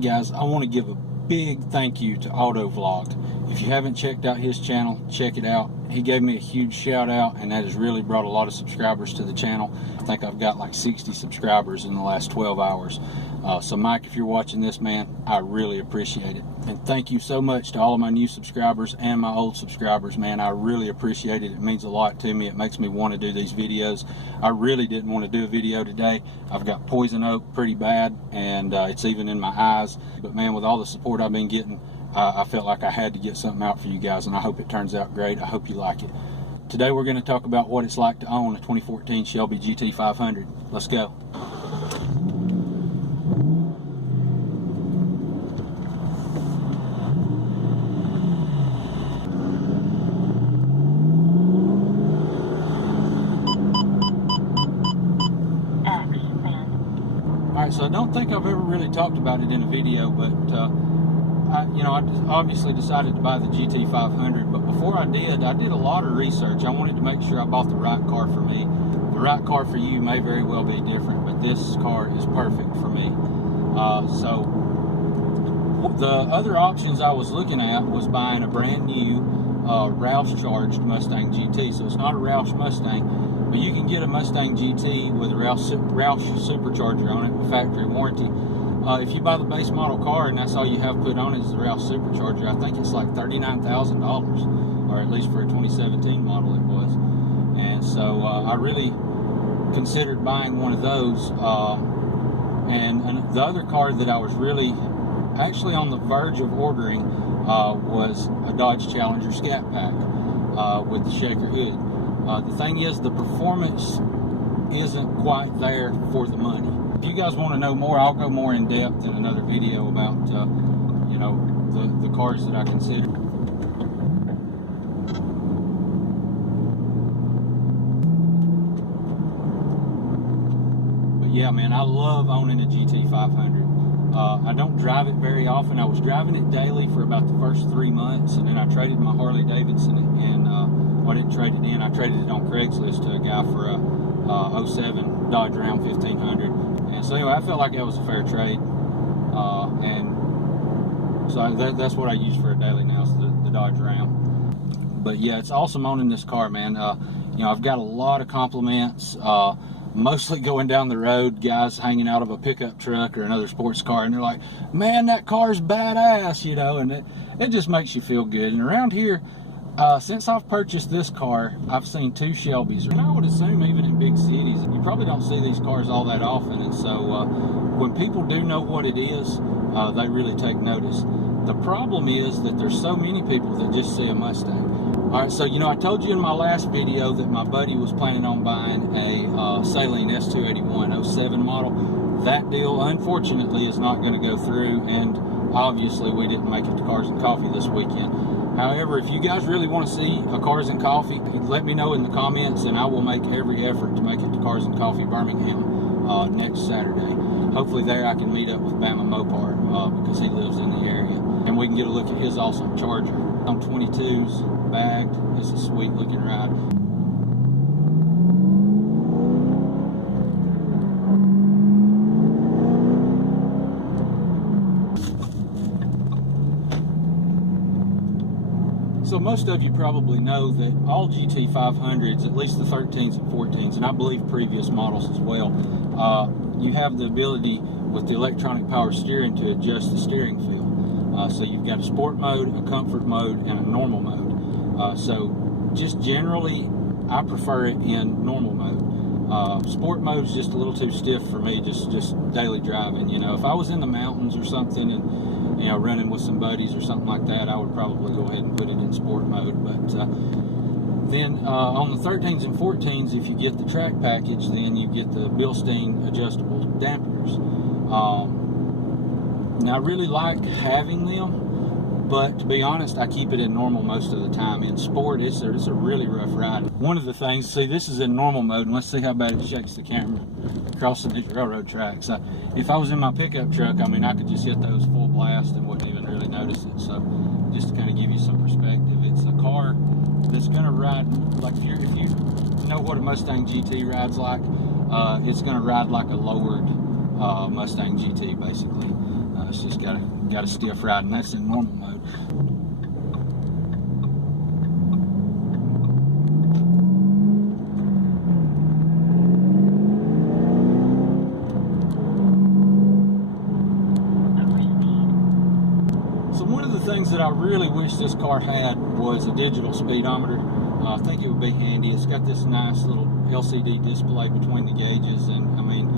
guys, I want to give a big thank you to AutoVlog. If you haven't checked out his channel, check it out. He gave me a huge shout out, and that has really brought a lot of subscribers to the channel. I think I've got like 60 subscribers in the last 12 hours. So Mike, if you're watching this, man, I really appreciate it. And thank you so much to all of my new subscribers and my old subscribers, man. I really appreciate it. It means a lot to me. It makes me want to do these videos. I really didn't want to do a video today. I've got poison oak pretty bad, and it's even in my eyes. But man, with all the support I've been getting, I felt like I had to get something out for you guys, and I hope it turns out great. I hope you like it. Today we're going to talk about what it's like to own a 2014 Shelby GT500. Let's go. Alright, so I don't think I've ever really talked about it in a video, but I obviously decided to buy the GT500, but before I did a lot of research. I wanted to make sure I bought the right car for me. The right car for you may very well be different, but this car is perfect for me. So the other options I was looking at was buying a brand new Roush charged Mustang GT. So it's not a Roush Mustang, but you can get a Mustang GT with a Roush supercharger on it with factory warranty. If you buy the base model car and that's all you have put on it is the Roush supercharger, I think it's like $39,000, or at least for a 2017 model it was. And so I really considered buying one of those. And the other car that I was really actually on the verge of ordering was a Dodge Challenger Scat Pack with the shaker hood. The thing is, the performance isn't quite there for the money. If you guys want to know more, I'll go more in depth in another video about the cars that I consider. But yeah, man, I love owning a GT500. I don't drive it very often. I was driving it daily for about the first 3 months, and then I traded my Harley Davidson, and I didn't trade it in. I traded it on Craigslist to a guy for a 07 Dodge Ram 1500. And so anyway, I felt like that was a fair trade. And so that's what I use for a daily now, is the Dodge Ram. But yeah, it's awesome owning this car, man. I've got a lot of compliments, mostly going down the road, guys hanging out of a pickup truck or another sports car, and they're like, man, that car's badass, and it just makes you feel good. And around here, since I've purchased this car, I've seen 2 Shelbys, and I would assume even in big cities, you probably don't see these cars all that often. And so when people do know what it is, they really take notice. The problem is that there's so many people that just see a Mustang. Alright, so I told you in my last video that my buddy was planning on buying a Saline S281 07 model. That deal, unfortunately, is not going to go through, and obviously we didn't make it to Cars and Coffee this weekend. However, if you guys really want to see a Cars and Coffee, let me know in the comments, and I will make every effort to make it to Cars and Coffee Birmingham next Saturday. Hopefully there I can meet up with Bama Mopar because he lives in the area, and we can get a look at his awesome Charger. On 22s, bagged. It's a sweet looking ride. So most of you probably know that all GT500s, at least the 13s and 14s, and I believe previous models as well, you have the ability with the electronic power steering to adjust the steering feel. So you've got a sport mode, a comfort mode, and a normal mode. So just generally, I prefer it in normal mode. Sport mode is just a little too stiff for me, just daily driving. If I was in the mountains or something and running with some buddies or something like that, I would probably go ahead and put it in sport mode. But then on the 13s and 14s, if you get the track package, then you get the Bilstein adjustable dampers. Now I really like having them, but to be honest, I keep it in normal most of the time. In sport, it's a really rough ride. One of the things, see, this is in normal mode, and let's see how bad it shakes the camera crossing these railroad tracks. If I was in my pickup truck, I could just hit those full blast and wouldn't even really notice it. So just to kind of give you some perspective, it's a car that's going to ride, like if you know what a Mustang GT rides like, it's going to ride like a lowered Mustang GT, basically. it's just got a stiff ride, and that's in normal mode. So one of the things that I really wish this car had was a digital speedometer. I think it would be handy. It's got this nice little LCD display between the gauges, and I mean,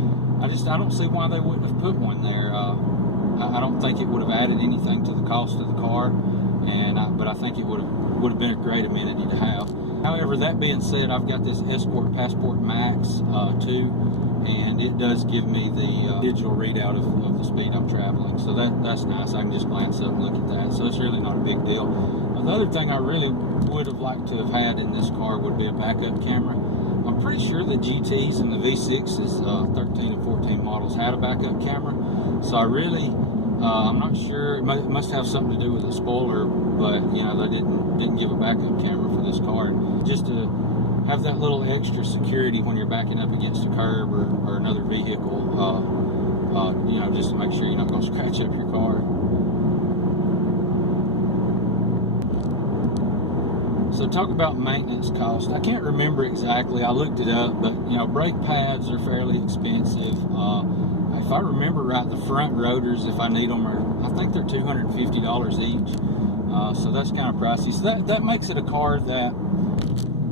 I don't see why they wouldn't have put one there. I don't think it would have added anything to the cost of the car, but I think it would have been a great amenity to have. However, that being said, I've got this Escort Passport Max 2, and it does give me the digital readout of the speed I'm traveling, so that's nice. I can just glance up and look at that, so it's really not a big deal. The other thing I really would have liked to have had in this car would be a backup camera. I'm pretty sure the GTs and the V6s, 13 and 14 models, had a backup camera. So I really, I'm not sure. It must have something to do with the spoiler, but you know, they didn't give a backup camera for this car. Just to have that little extra security when you're backing up against a curb or another vehicle, you know, just to make sure you're not going to scratch up your car. So talk about maintenance cost. I can't remember exactly. I looked it up, but you know, brake pads are fairly expensive. If I remember right, the front rotors, if I need them, I think they're $250 each. So that's kind of pricey. So that makes it a car that,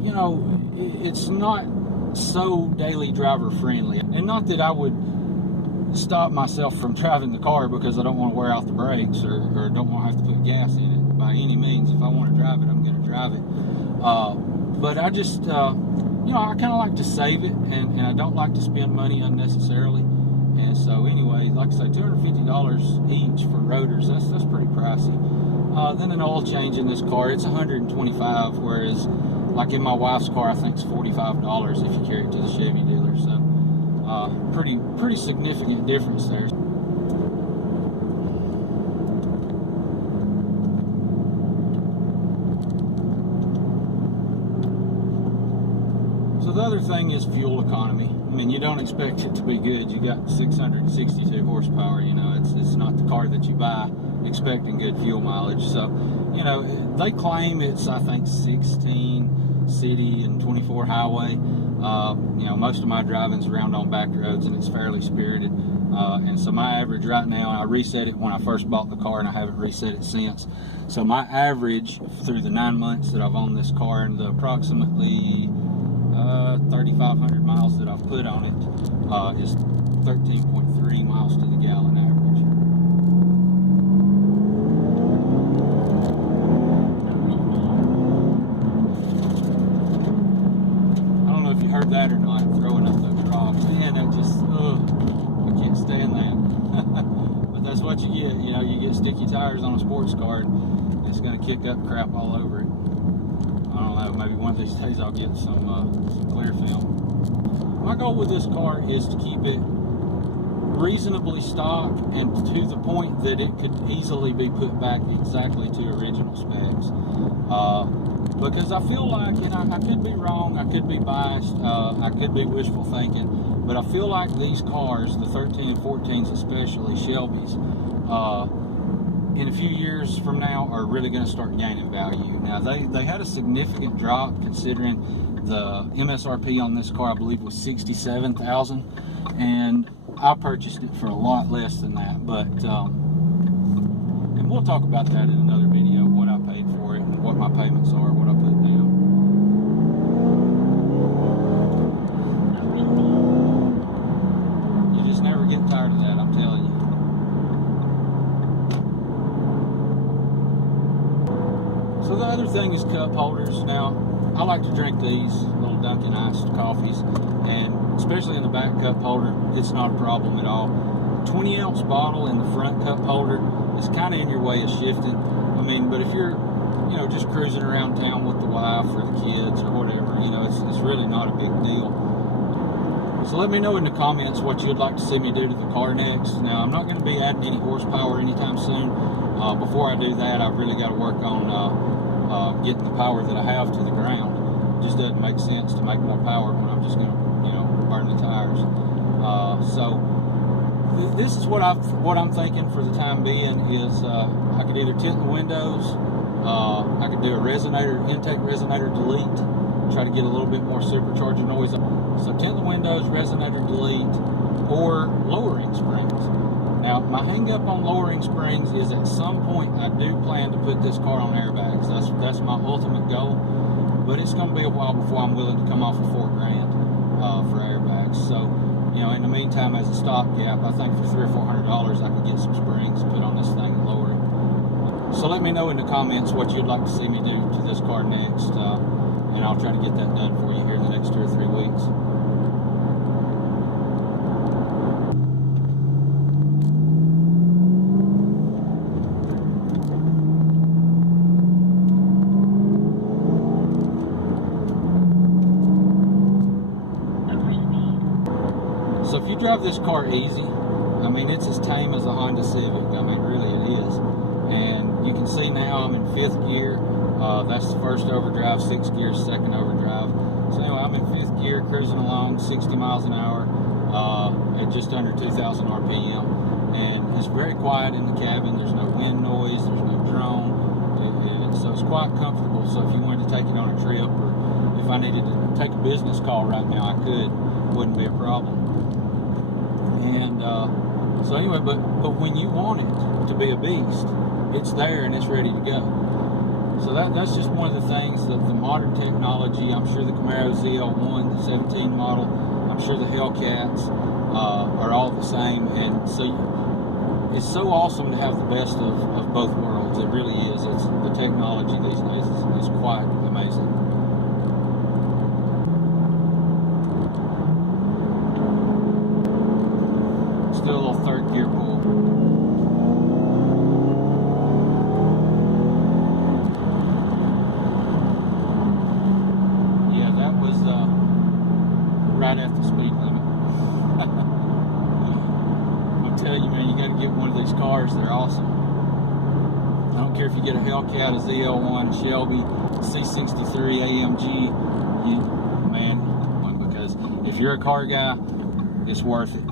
you know, it's not so daily driver friendly. And not that I would stop myself from driving the car because I don't want to wear out the brakes or don't want to have to put gas in it by any means. If I want to drive it, I'm going to drive it. But I just, you know, I kind of like to save it, and I don't like to spend money unnecessarily. And so anyway, like I say, $250 each for rotors, that's pretty pricey. Then an oil change in this car, it's $125, whereas like in my wife's car, I think it's $45 if you carry it to the Chevy dealer. So pretty significant difference there. So the other thing is fuel economy. I mean, you don't expect it to be good. You got 662 horsepower, you know, it's not the car that you buy expecting good fuel mileage. So, you know, they claim it's, I think, 16 city and 24 highway. You know, most of my driving's around on back roads, and it's fairly spirited. And so my average right now, I reset it when I first bought the car, and I haven't reset it since. So my average through the 9 months that I've owned this car, and the approximately 3,500 miles that I've put on it, is 13.3 miles to the gallon average. I don't know if you heard that or not, throwing up those rocks. Man, that just, I can't stand that. But that's what you get, you know, you get sticky tires on a sports car, it's going to kick up crap all over it. I don't know, maybe one of these days I'll get some clear film. My goal with this car is to keep it reasonably stock and to the point that it could easily be put back exactly to original specs. Because I feel like, and I could be wrong, I could be biased, I could be wishful thinking, but I feel like these cars, the 13 and 14s especially, Shelby's, in a few years from now are really going to start gaining value. Now they had a significant drop considering the MSRP on this car, I believe, was $67,000, and I purchased it for a lot less than that. But and we'll talk about that in another video, what I paid for it and what my payments are, what I put down. You just never get tired of that, I'm telling you. So the other thing is cup holders. Now, I like to drink these little Dunkin' iced coffees, and especially in the back cup holder, it's not a problem at all. 20-ounce bottle in the front cup holder is kind of in your way of shifting. I mean, but if you're, you know, just cruising around town with the wife or the kids or whatever, you know, it's really not a big deal. So let me know in the comments what you'd like to see me do to the car next. Now, I'm not going to be adding any horsepower anytime soon. Before I do that, I've really got to work on getting the power that I have to the ground. It just doesn't make sense to make more power when I'm just going to, you know, burn the tires. So this is what I'm thinking for the time being is I could either tint the windows, I could do a intake resonator delete, try to get a little bit more supercharger noise. So tint the windows, resonator delete, or lowering springs. Now my hang up on lowering springs is at some point I do plan to put this car on airbags. That's my ultimate goal, but it's going to be a while before I'm willing to come off of $4,000 for airbags. So, you know, in the meantime, as a stopgap, I think for $300 or $400 I could get some springs, put on this thing and lower it. So let me know in the comments what you'd like to see me do to this car next, and I'll try to get that done for you here in the next 2 or 3 weeks. So if you drive this car easy, I mean, it's as tame as a Honda Civic. I mean, really it is. And you can see now I'm in 5th gear. That's the first overdrive, 6th gear, second overdrive. So anyway, I'm in 5th gear, cruising along 60 miles an hour at just under 2,000 RPM. And it's very quiet in the cabin. There's no wind noise, there's no drone. So it's quite comfortable. So if you wanted to take it on a trip, or if I needed to take a business call right now, I could. Wouldn't be a problem. And so anyway, but when you want it to be a beast, it's there and it's ready to go. So that's just one of the things that the modern technology, I'm sure the Camaro ZL1, the 17 model, I'm sure the Hellcats are all the same. And so it's so awesome to have the best of both worlds. It really is. It's the technology these days is quite amazing. Still a little 3rd gear pull. Yeah, that was right at the speed limit. I'll tell you, man, you got to get one of these cars. They're awesome. I don't care if you get a Hellcat, a ZL1, a Shelby C63 AMG, because if you're a car guy, it's worth it.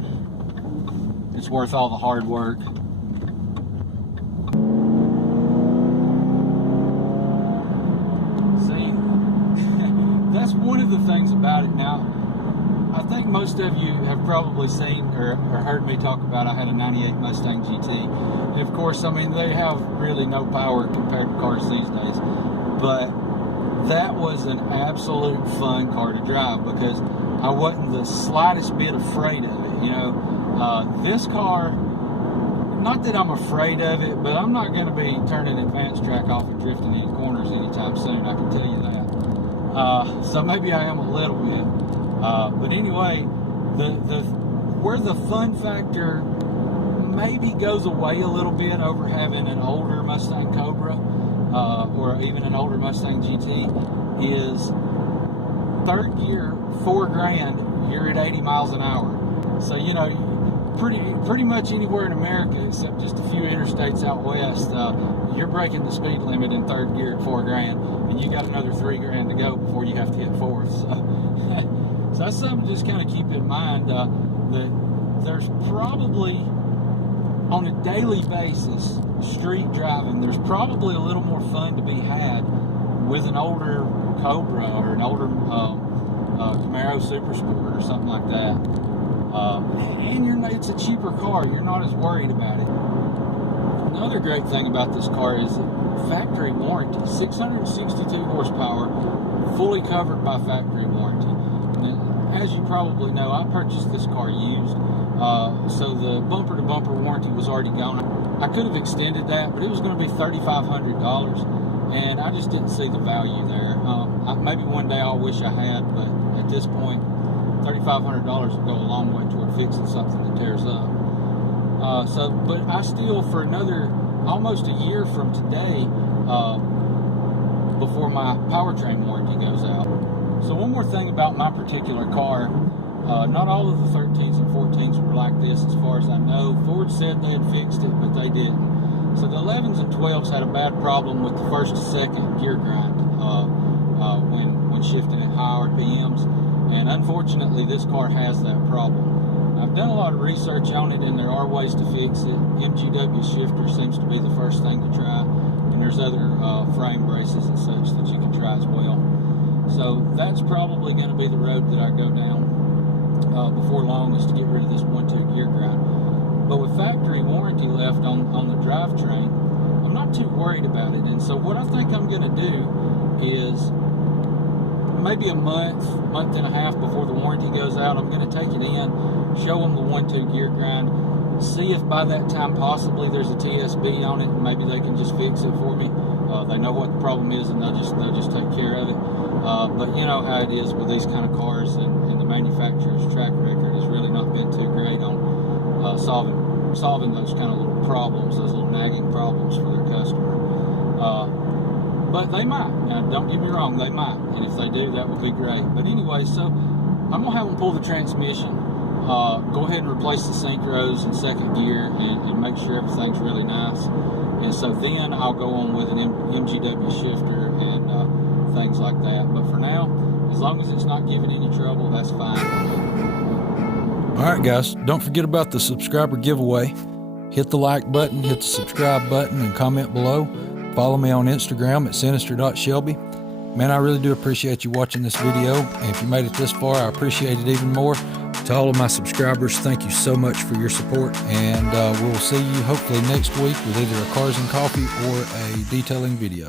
It's worth all the hard work. See, that's one of the things about it. Now, I think most of you have probably seen or heard me talk about I had a 98 Mustang GT. And of course, I mean, they have really no power compared to cars these days. But that was an absolute fun car to drive because I wasn't the slightest bit afraid of it, you know. This car, not that I'm afraid of it, but I'm not going to be turning advanced track off and drifting in corners anytime soon, I can tell you that. So maybe I am a little bit. But anyway, where the fun factor maybe goes away a little bit over having an older Mustang Cobra or even an older Mustang GT is 3rd gear, $4,000, you're at 80 miles an hour. So, you know, pretty much anywhere in America, except just a few interstates out west, you're breaking the speed limit in 3rd gear at $4,000, and you got another $3,000 to go before you have to hit 4th. So that's something to just kind of keep in mind. That there's probably, on a daily basis, street driving, there's probably a little more fun to be had with an older Cobra or an older Camaro Super Sport or something like that. And it's a cheaper car. You're not as worried about it. Another great thing about this car is factory warranty. 662 horsepower, fully covered by factory warranty. And as you probably know, I purchased this car used, so the bumper-to-bumper warranty was already gone. I could have extended that, but it was going to be $3,500, and I just didn't see the value there. Maybe one day I'll wish I had, but at this point, $3,500 would go a long way toward fixing something that tears up. But I still, for another almost a year from today, before my powertrain warranty goes out. So one more thing about my particular car, not all of the 13s and 14s were like this as far as I know. Ford said they had fixed it, but they didn't. So the 11s and 12s had a bad problem with the 1st to 2nd gear grind when shifting at high RPMs. And unfortunately, this car has that problem. I've done a lot of research on it, and there are ways to fix it. MGW shifter seems to be the first thing to try, and there's other frame braces and such that you can try as well. So that's probably going to be the road that I go down before long, is to get rid of this 1-2 gear grind. But with factory warranty left on the drivetrain, I'm not too worried about it. And so what I think I'm going to do is maybe a month and a half before the warranty goes out, I'm going to take it in, show them the 1-2 gear grind, see if by that time possibly there's a TSB on it, and maybe they can just fix it for me. They know what the problem is, and they'll just take care of it. But you know how it is with these kind of cars, and the manufacturer's track record has really not been too great on solving those kind of little problems, those little nagging problems for their customer. But they might. Now, don't get me wrong, they might. And if they do, that would be great. But anyway, so I'm going to have them pull the transmission, go ahead and replace the synchros in second gear, and make sure everything's really nice. And so then I'll go on with an MGW shifter and things like that. But for now, as long as it's not giving any trouble, that's fine. All right, guys, don't forget about the subscriber giveaway. Hit the like button, hit the subscribe button, and comment below. Follow me on Instagram at sinister.shelby. Man, I really do appreciate you watching this video. And if you made it this far, I appreciate it even more. To all of my subscribers, thank you so much for your support. And we'll see you hopefully next week with either a Cars and Coffee or a detailing video.